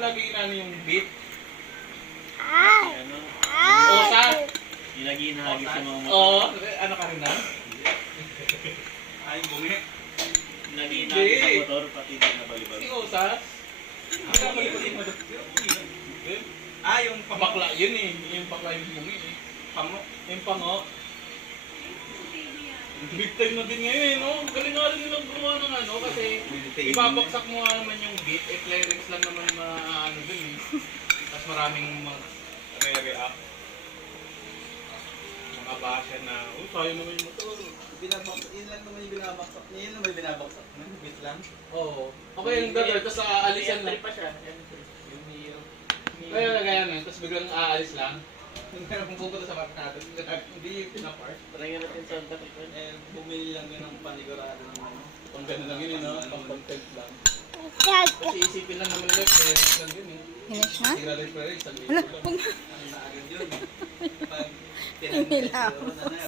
yung lagi inano yung beat. Ano? Osa. Yung lagi hinahagis sa mga motor. Oo. Ano ka rin na? Ay, bungi. Yung lagi hinahagis sa motor, pati din na balibag. Si Osa. Hindi ka malipad mo. Ah, yung Bakla yun eh. Yung bakla yung bungi eh. pamo. Yung pango. Big time na din ngayon eh, no? Galing nga rin nilang gumawa ng ano kasi ibabaksak mo nga naman yung beat, eh clearance lang naman ano dun eh. Tapos maraming re-react. Mga basya na, oh, sayo naman yung motor. Yun lang naman yung binabaksak niya. Yun naman yung binabaksak. Bit lang. Oo. Okay, yung gagawin, tapos aalisan lang. Entry pa siya. Yung hero. Kaya gaya na, tapos biglang aalis lang. Hindi na kung pupunta sa market natin. Hindi yung pinapart. Try nga natin sa Honda. Eh, bumili lang yun ng panigurado ng ano. Pang ganun lang yun eh, no? Pang content lang. Kasi isipin lang naman nila, clearance lang yun eh. Finish na? Sira rin pa rin, isang libo Hala, lang. Ano na agad yun. Pag tinanong Hinilaw. siguro na